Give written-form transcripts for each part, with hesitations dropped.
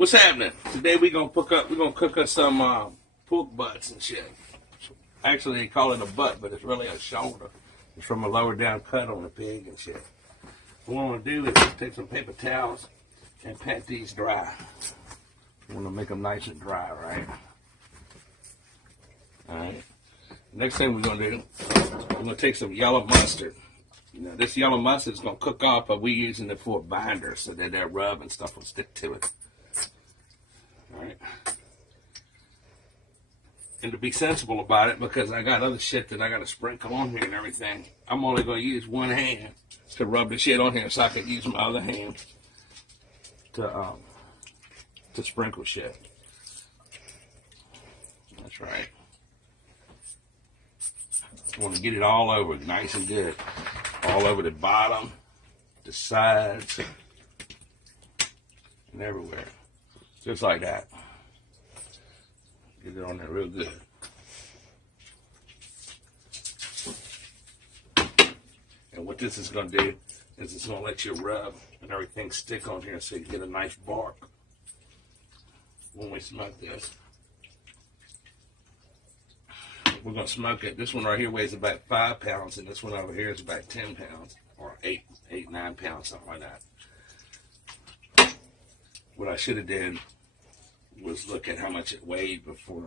What's happening? Today we're gonna cook us some pork butts and shit. Actually, they call it a butt, but it's really a shoulder. It's from a lower down cut on the pig and shit. What I want to do is take some paper towels and pat these dry. I want to make them nice and dry, right? All right. Next thing we're gonna do, we're gonna take some yellow mustard. You know, this yellow mustard is gonna cook off, but we're using it for a binder so that that rub and stuff will stick to it. All right. And to be sensible about it, because I got other shit that I got to sprinkle on here and everything, I'm only going to use one hand to rub the shit on here so I can use my other hand to sprinkle shit. That's right. I want to get it all over, nice and good. All over the bottom, the sides, and everywhere. Just like that. Get it on there real good. And what this is going to do is it's going to let you rub and everything stick on here so you get a nice bark when we smoke this. We're going to smoke it. This one right here weighs about 5 pounds, and this one over here is about 10 pounds, or 9 pounds, something like that. What I should have done was look at how much it weighed before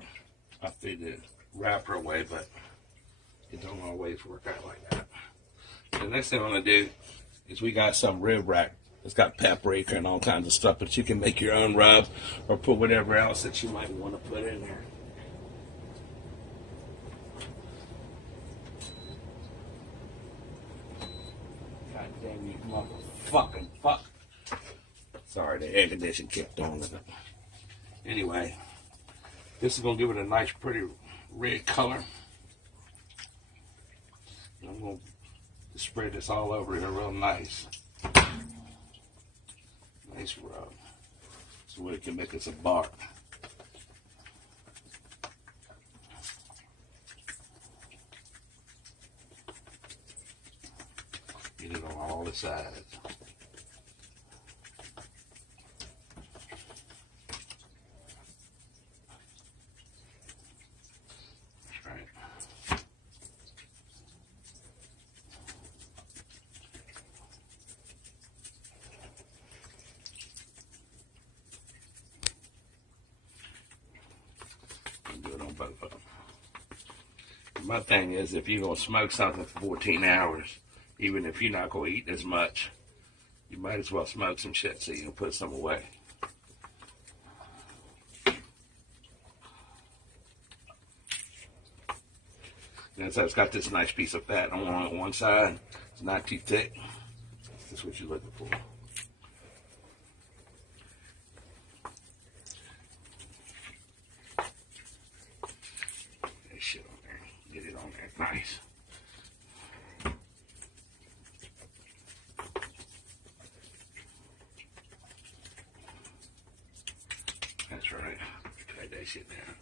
I threw the wrapper away, but it don't always work out like that. The next thing I'm going to do is we got some rib rack. It's got paprika and all kinds of stuff, but you can make your own rub or put whatever else that you might want to put in there. God damn you motherfucking fuck. Sorry, the air condition kicked on. Anyway, this is going to give it a nice, pretty red color. And I'm going to spread this all over here real nice. Nice rub. So it can make us a bark. Get it on all the sides. Both of them. My thing is, if you're going to smoke something for 14 hours, even if you're not going to eat as much, you might as well smoke some shit so you can put some away. And so it's got this nice piece of fat on one side. It's not too thick. That's what you're looking for. Shit on there. Get it on there. Nice. That's right. Try that shit down.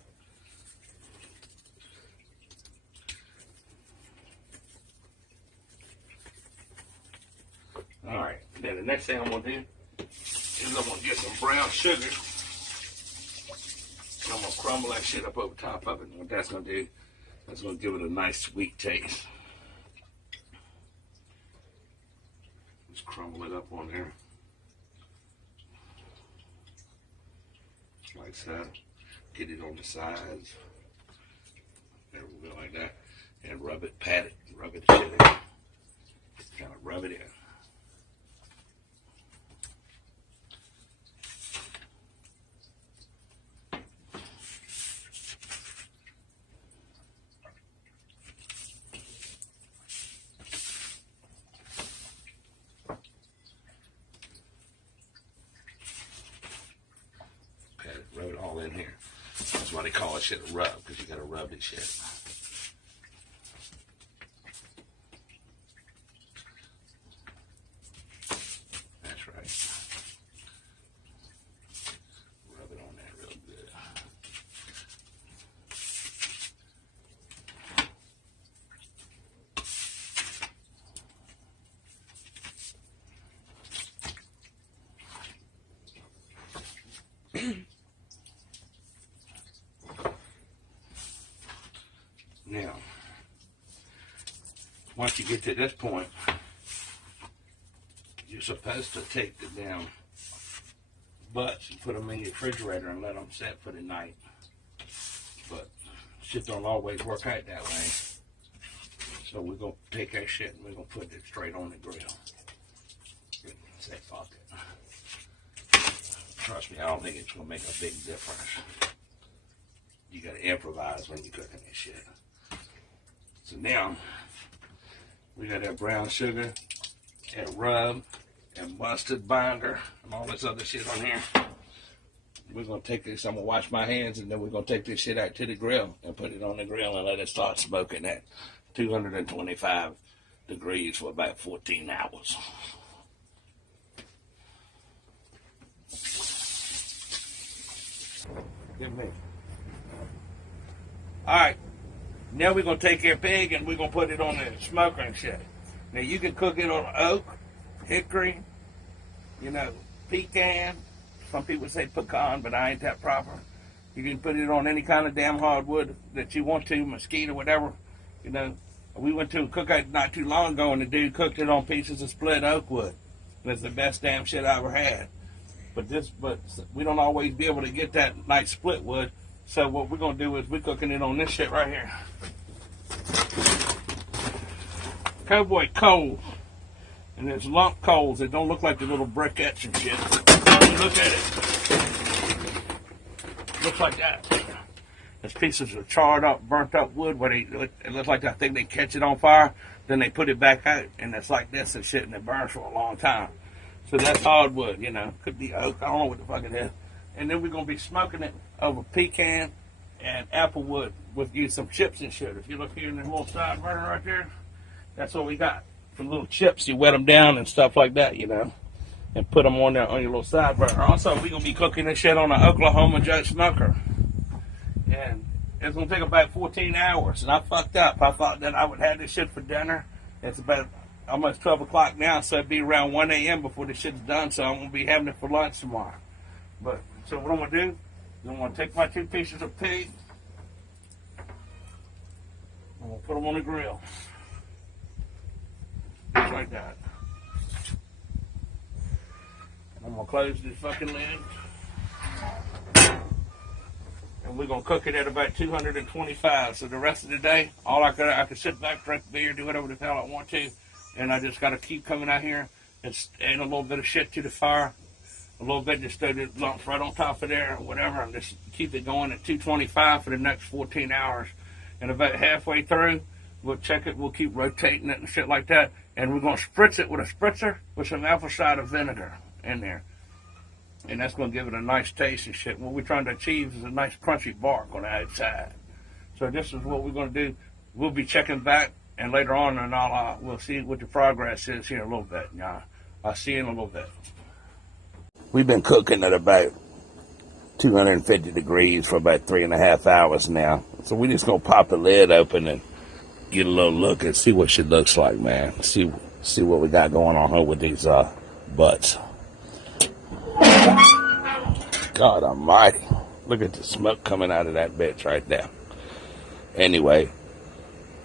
Alright. Now the next thing I'm going to do is I'm going to get some brown sugar. I'm going to crumble that shit up over top of it. And what that's going to do, that's going to give it a nice sweet taste. Just crumble it up on there. Like so. Get it on the sides. There we go, like that. And rub it, pat it, rub it shit in. Kind of rub it in. Rub it all in here. That's why they call it shit a rub, because you gotta rub this shit. That's right. Rub it on there real good. Now, once you get to this point, you're supposed to take the damn butts and put them in your refrigerator and let them set for the night. But shit don't always work out that way. So we're going to take that shit and we're going to put it straight on the grill. Say fuck it. Trust me, I don't think it's going to make a big difference. You got to improvise when you're cooking this shit. So now, we got that brown sugar and rub and mustard binder and all this other shit on here. We're going to take this, I'm going to wash my hands, and then we're going to take this shit out to the grill and put it on the grill and let it start smoking at 225 degrees for about 14 hours. Give me. Alright, now we're going to take your pig and we're going to put it on the smoker and shit. Now you can cook it on oak, hickory, pecan. Some people say pecan, but I ain't that proper. You can put it on any kind of damn hardwood that you want to, mesquite or whatever. We went to a cookout not too long ago and the dude cooked it on pieces of split oak wood. It's the best damn shit I ever had. But we don't always be able to get that nice split wood. So what we're gonna do is we're cooking it on this shit right here. Cowboy coals. And there's lump coals that don't look like the little briquettes and shit. Look at it. Looks like that. There's pieces of charred up, burnt up wood where it looks like I think they catch it on fire, then they put it back out, and it's like this and shit, and it burns for a long time. So that's hardwood, Could be oak, I don't know what the fuck it is. And then we're gonna be smoking it over pecan and apple wood with some chips and shit. If you look here in the little side burner right there, that's what we got. Some little chips, you wet them down and stuff like that, and put them on there on your little side burner. Also, we're going to be cooking this shit on an Oklahoma Joe smoker. And it's going to take about 14 hours. And I fucked up. I thought that I would have this shit for dinner. It's about almost 12 o'clock now, so it'd be around 1 a.m. before this shit's done. So I'm going to be having it for lunch tomorrow. So what I'm going to do is I'm going to take my 2 pieces of pig. I'm going to put them on the grill. Just like that. I'm going to close this fucking lid. And we're going to cook it at about 225. So the rest of the day, I can sit back, drink beer, do whatever the hell I want to. And I just got to keep coming out here and add a little bit of shit to the fire. A little bit, just throw the lumps right on top of there or whatever. And just keep it going at 225 for the next 14 hours. And about halfway through, we'll check it. We'll keep rotating it and shit like that. And we're going to spritz it with a spritzer with some apple cider vinegar in there. And that's going to give it a nice taste and shit. What we're trying to achieve is a nice crunchy bark on the outside. So this is what we're going to do. We'll be checking back, and later on, and we'll see what the progress is here in a little bit. I'll see you in a little bit. We've been cooking at about 250 degrees for about 3.5 hours now. So we're just going to pop the lid open and get a little look and see what she looks like, man. See what we got going on here with these butts. God almighty. Look at the smoke coming out of that bitch right there. Anyway,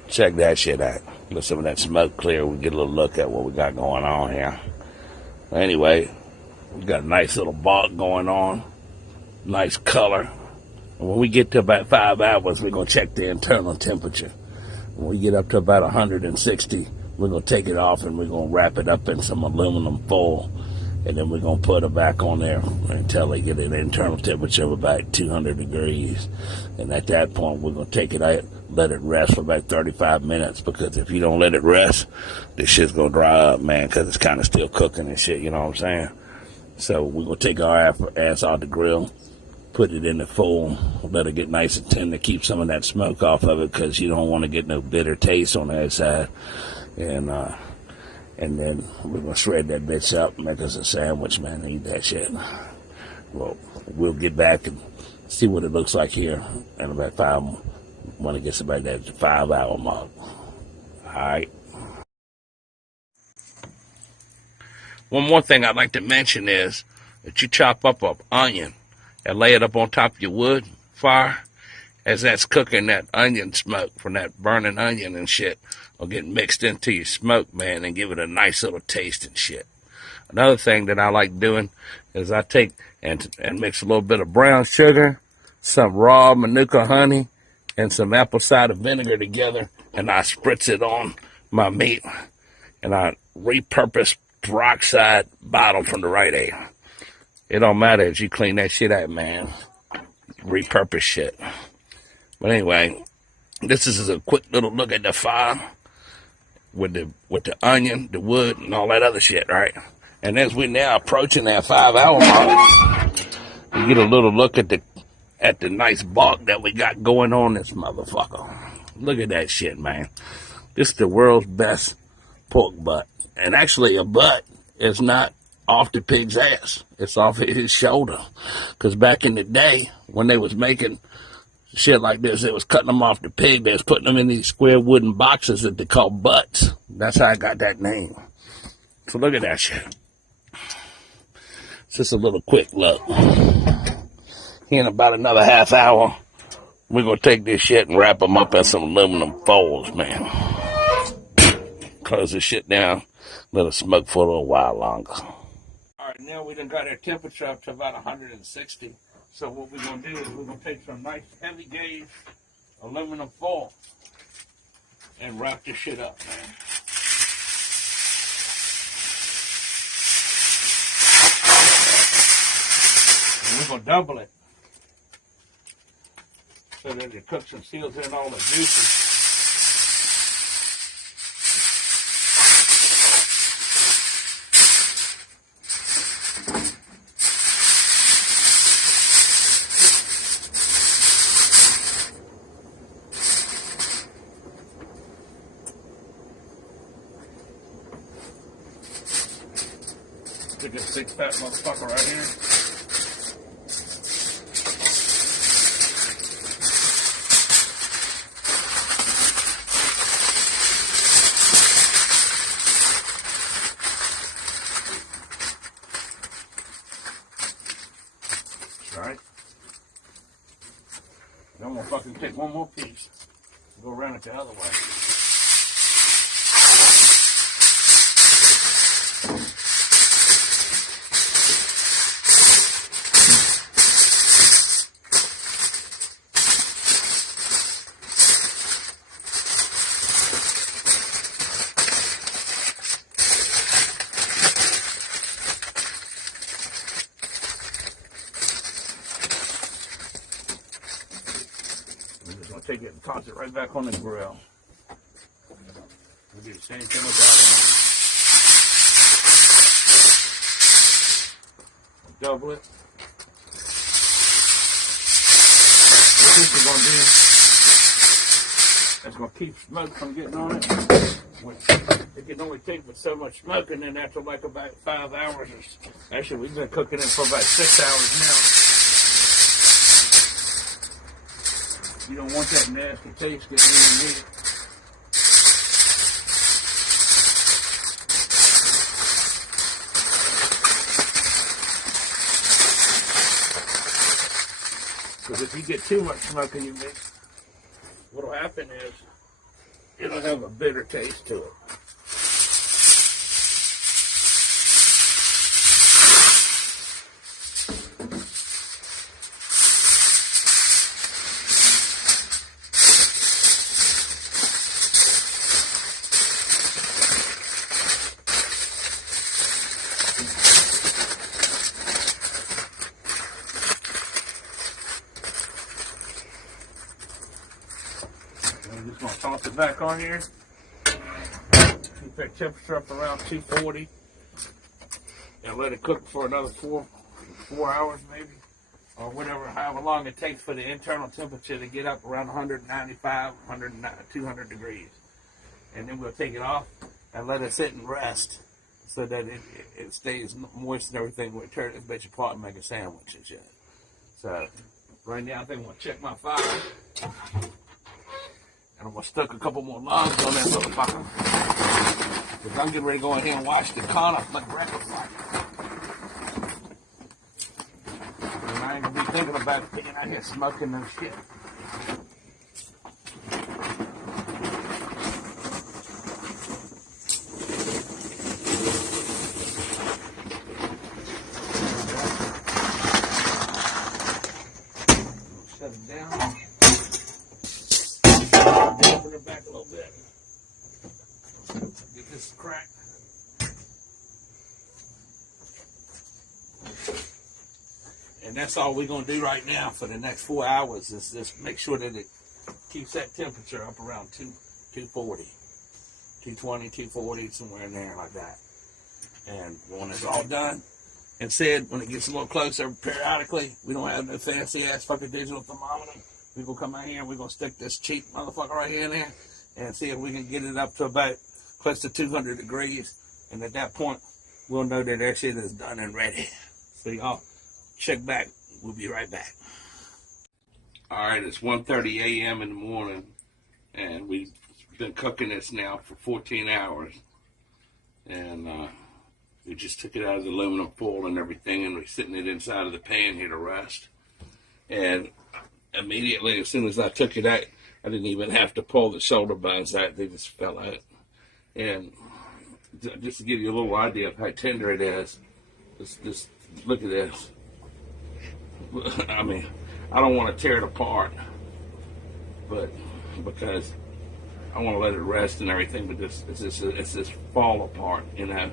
check that shit out. Let some of that smoke clear. We get a little look at what we got going on here. Anyway, we got a nice little bark going on. Nice color. And when we get to about 5 hours, we're going to check the internal temperature. When we get up to about 160, we're going to take it off and we're going to wrap it up in some aluminum foil. And then we're going to put it back on there until they get an internal temperature of about 200 degrees. And at that point, we're going to take it out, let it rest for about 35 minutes. Because if you don't let it rest, this shit's going to dry up, man, because it's kind of still cooking and shit, you know what I'm saying? So we're going to take our ass out the grill, put it in the foil, let it get nice and tender, keep some of that smoke off of it because you don't want to get no bitter taste on the outside. And then we're going to shred that bitch up, make us a sandwich, man, and eat that shit. Well, we'll get back and see what it looks like here in about 5, when it gets about that 5-hour mark. All right. One more thing I'd like to mention is that you chop up an onion and lay it up on top of your wood fire. As that's cooking, that onion smoke from that burning onion and shit will get mixed into your smoke, man, and give it a nice little taste and shit. Another thing that I like doing is I take and mix a little bit of brown sugar, some raw Manuka honey, and some apple cider vinegar together, and I spritz it on my meat, and I repurpose peroxide bottle from the Rite Aid. It don't matter if you clean that shit out, man. Repurpose shit. But anyway, this is a quick little look at the fire with the onion, the wood, and all that other shit, right? And as we're now approaching that 5-hour mark, we get a little look at the nice bark that we got going on this motherfucker. Look at that shit, man. This is the world's best pork butt. And actually, a butt is not off the pig's ass. It's off his shoulder. Because back in the day, when they was making shit like this, they was cutting them off the pig. They was putting them in these square wooden boxes that they call butts. That's how I got that name. So look at that shit. Just a little quick look. Here in about another half hour, we're going to take this shit and wrap them up in some aluminum foils, man. Close this shit down. Let it smoke for a little while longer. All right, now we done got our temperature up to about 160. So what we're going to do is we're going to take some nice heavy gauge aluminum foil and wrap this shit up, man. And we're going to double it so that it cooks and seals in all the juices. Look at this big fat motherfucker right here. Right. Then I'm gonna fucking take one more piece and go around it the other way. Take it and toss it right back on the grill. We'll do the same thing with that one. Double it. What this is going to do, it's going to keep smoke from getting on it. It can only take with so much smoke, and then after like about 5 hours, actually we've been cooking it for about 6 hours now. You don't want that nasty taste getting in the meat. Because if you get too much smoke in your meat, what'll happen is it'll have a bitter taste to it. I'm just going to toss it back on here. Keep that temperature up around 240. And let it cook for another four hours maybe. Or whatever, however long it takes for the internal temperature to get up around 195, 200 degrees. And then we'll take it off and let it sit and rest so that it stays moist and everything. We'll tear this bitch apart and make a sandwich and shit. So, right now I think I'm going to check my fire. And I'm going to stick a couple more logs on that motherfucker. Because I'm getting ready to go in here and watch the Conor McGregor fight. And I ain't going to be thinking about being out here smoking and shit. Shut it down. Open it back a little bit. Get this cracked. And that's all we're going to do right now for the next 4 hours is just make sure that it keeps that temperature up around 240, 220, 240, somewhere in there like that. And when it's all done and said, when it gets a little closer periodically, we don't have no fancy ass fucking digital thermometer. We're going to come out here and we're going to stick this cheap motherfucker right here in there and see if we can get it up to about close to 200 degrees. And at that point, we'll know that that shit is done and ready. So y'all check back. We'll be right back. All right, it's 1:30 a.m. in the morning, and we've been cooking this now for 14 hours. And we just took it out of the aluminum foil and everything, and we're sitting it inside of the pan here to rest. And immediately, as soon as I took it out, I didn't even have to pull the shoulder bones out. They just fell out. And just to give you a little idea of how tender it is, just look at this. I mean, I don't want to tear it apart, but because I want to let it rest and everything, but it's just fall apart, you know.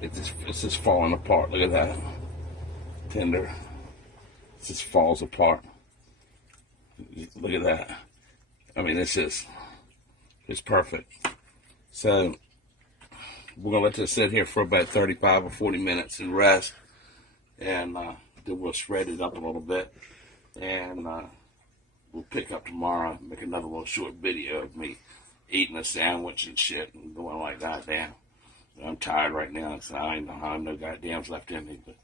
It's just falling apart. Look at that, tender. It just falls apart. Look at that. I mean, it's perfect. So we're gonna let this sit here for about 35 or 40 minutes and rest, and then we'll shred it up a little bit, and we'll pick up tomorrow, make another little short video of me eating a sandwich and shit and going like that. Damn, I'm tired right now, so I ain't have no goddamns left in me. But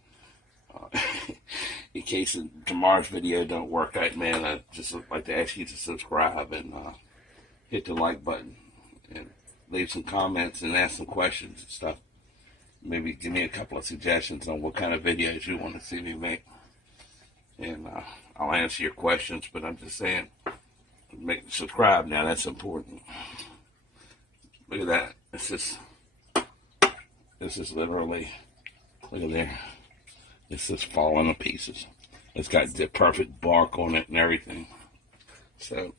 in case tomorrow's video don't work out, man, I just like to ask you to subscribe and hit the like button and leave some comments and ask some questions and stuff. Maybe give me a couple of suggestions on what kind of videos you want to see me make. And I'll answer your questions, but I'm just saying, subscribe now, that's important. Look at that. This is literally, look at there. It's just falling to pieces. It's got the perfect bark on it and everything. So,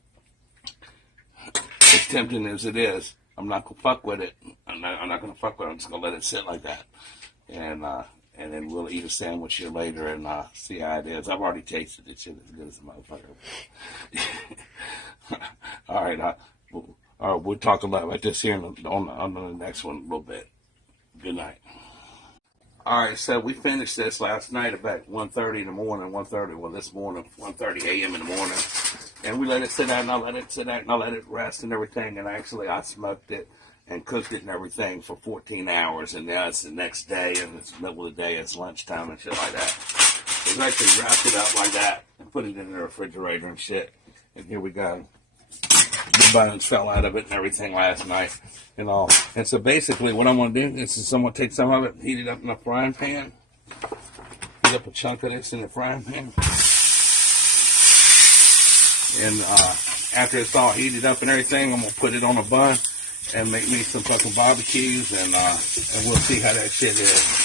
as tempting as it is, I'm not gonna fuck with it. I'm not gonna fuck with it. I'm just gonna let it sit like that, and then we'll eat a sandwich here later and see how it is. I've already tasted it. Shit as good as a motherfucker. All right, we'll talk about this here on the next one a little bit. Good night. All right, so we finished this last night about 1:30 in the morning. 1:30, well, this morning, 1:30 a.m. in the morning. And we let it sit out, and I let it sit out, and I let it rest and everything. And actually, I smoked it and cooked it and everything for 14 hours. And now it's the next day, and it's the middle of the day, it's lunchtime and shit like that. We actually wrapped it up like that and put it in the refrigerator and shit. And here we go. The bones fell out of it and everything last night and all. And so basically what I'm going to do is someone take some of it, heat it up in a frying pan. Heat up a chunk of this in the frying pan. And after it's all heated up and everything, I'm going to put it on a bun and make me some fucking barbecues, and we'll see how that shit is.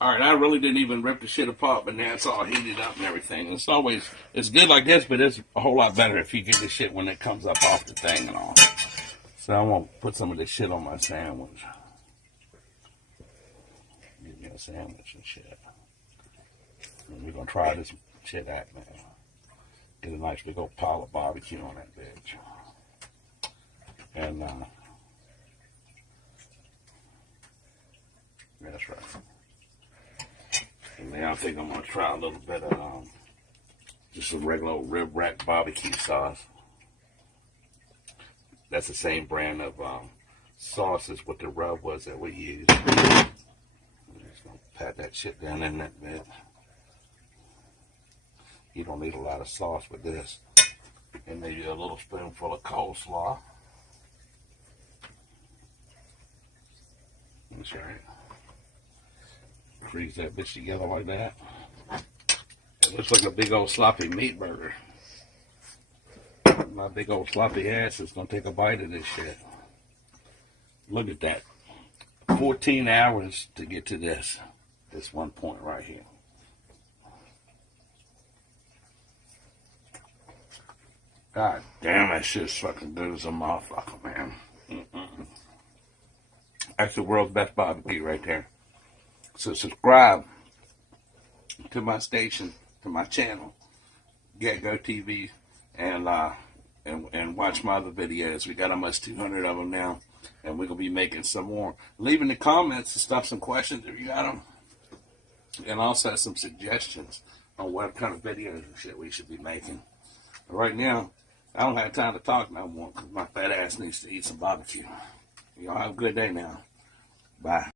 All right, I really didn't even rip the shit apart, but now it's all heated up and everything. It's good like this, but it's a whole lot better if you get the shit when it comes up off the thing and all. So I'm going to put some of this shit on my sandwich. Give me a sandwich and shit. And we're going to try this shit out, man. Get a nice big old pile of barbecue on that bitch. And, that's right. And then I think I'm going to try a little bit of just a regular old rib rack barbecue sauce. That's the same brand of sauce as what the rub was that we used. I'm just going to pat that shit down in that bit. You don't need a lot of sauce with this. And maybe a little spoonful of coleslaw. That's right. freeze that bitch together like that. It looks like a big old sloppy meat burger. My big old sloppy ass is gonna take a bite of this shit. Look at that. 14 hours to get to this one point right here. God damn, that shit's fucking good as a motherfucker, man. That's the world's best barbecue right there. So subscribe to my station, to my channel, GetGo TV, and watch my other videos. We got almost 200 of them now, and we're gonna be making some more. Leave in the comments and stuff some questions if you got them, and also some suggestions on what kind of videos and shit we should be making. But right now, I don't have time to talk no more because my fat ass needs to eat some barbecue. Y'all have a good day now. Bye.